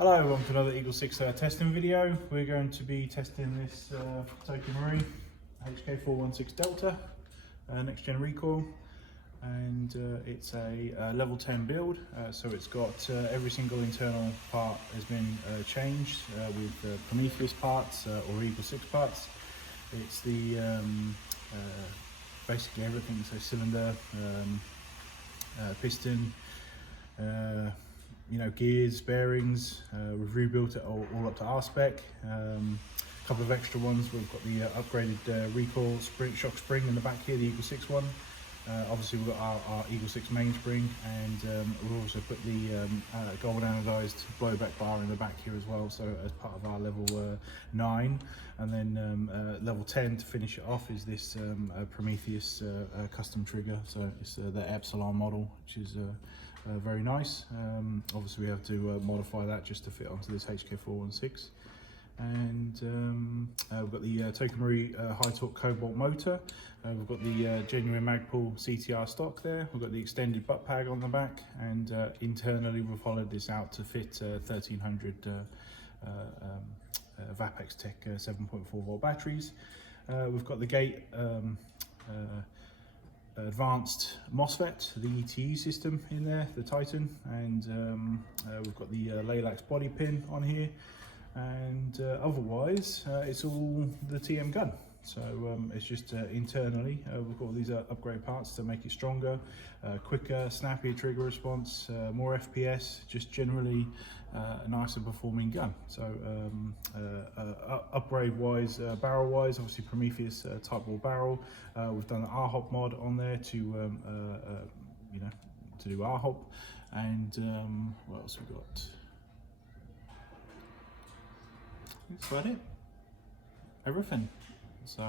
Hello, welcome to another Eagle6 testing video. We're going to be testing this Tokyo Marine HK416 Delta next gen recoil, and it's a level 10 build, so it's got every single internal part has been changed with Prometheus parts or Eagle6 parts. It's the basically everything, so cylinder, piston, gears, bearings. We've rebuilt it all up to our spec. A couple of extra ones. We've got the upgraded recoil shock spring in the back here, the Eagle6 one. Obviously we've got our Eagle6 main spring, and we've also put the gold anodized blowback bar in the back here as well, so as part of our level 9. And then level 10 to finish it off is this Prometheus custom trigger, so it's the Epsilon model, which is very nice. Obviously we have to modify that just to fit onto this HK416. And we've got the Tokyo Marine high torque Cobalt motor. We've got the genuine Magpul CTR stock there. We've got the extended butt pad on the back, and internally we've hollowed this out to fit 1300 Vapex Tech 7.4 volt batteries. We've got the gate advanced MOSFET, the ETE system in there, the Titan, and we've got the Laylax body pin on here. And otherwise it's all the TM gun, so it's just internally we've got all these upgrade parts to make it stronger, quicker, snappier trigger response, more FPS, just generally a nicer performing gun. So upgrade wise, barrel wise, obviously Prometheus type ball barrel. We've done the RHOP mod on there to to do RHOP. And what else we got? That's about it. Everything. So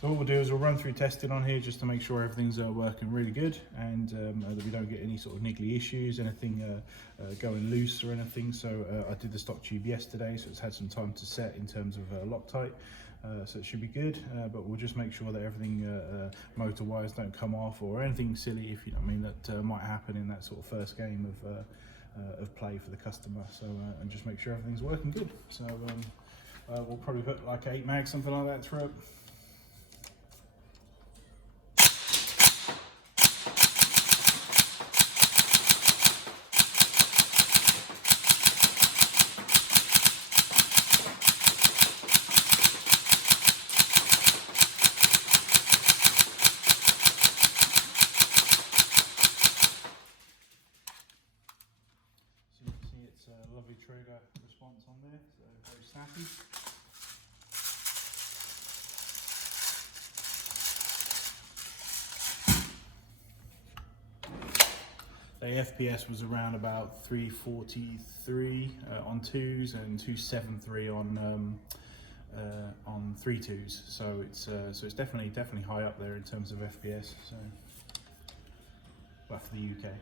what we'll do is we'll run through testing on here just to make sure everything's working really good, and that we don't get any sort of niggly issues, anything going loose or anything. So I did the stock tube yesterday, so it's had some time to set in terms of Loctite, so it should be good. But we'll just make sure that everything motor wires don't come off or anything silly, if you know what I mean, that might happen in that sort of first game of play for the customer. So and just make sure everything's working good. So we'll probably put like 8 mags, something like that, through it. Lovely trigger response on there, so very snappy. The FPS was around about 343 on 2s and 273 on 3.2s, so it's definitely high up there in terms of FPS. So, well, for the UK.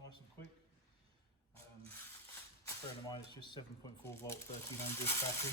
Nice and quick. Bear in mind it's just 7.4 volt 1300 battery.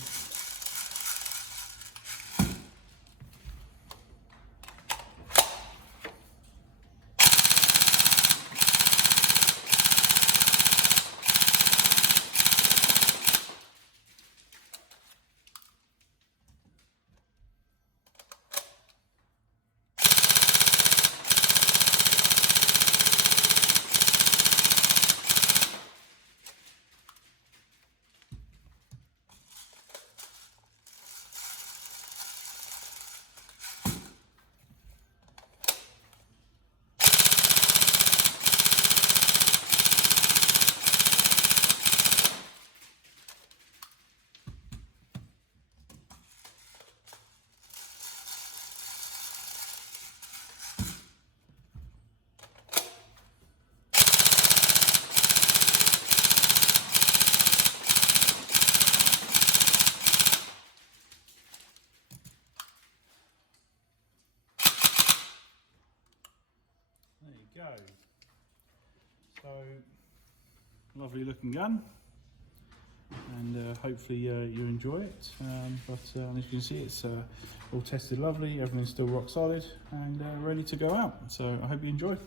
go. So, lovely looking gun, and hopefully you enjoy it. But as you can see, it's all tested lovely, everything's still rock solid and ready to go out. So I hope you enjoy.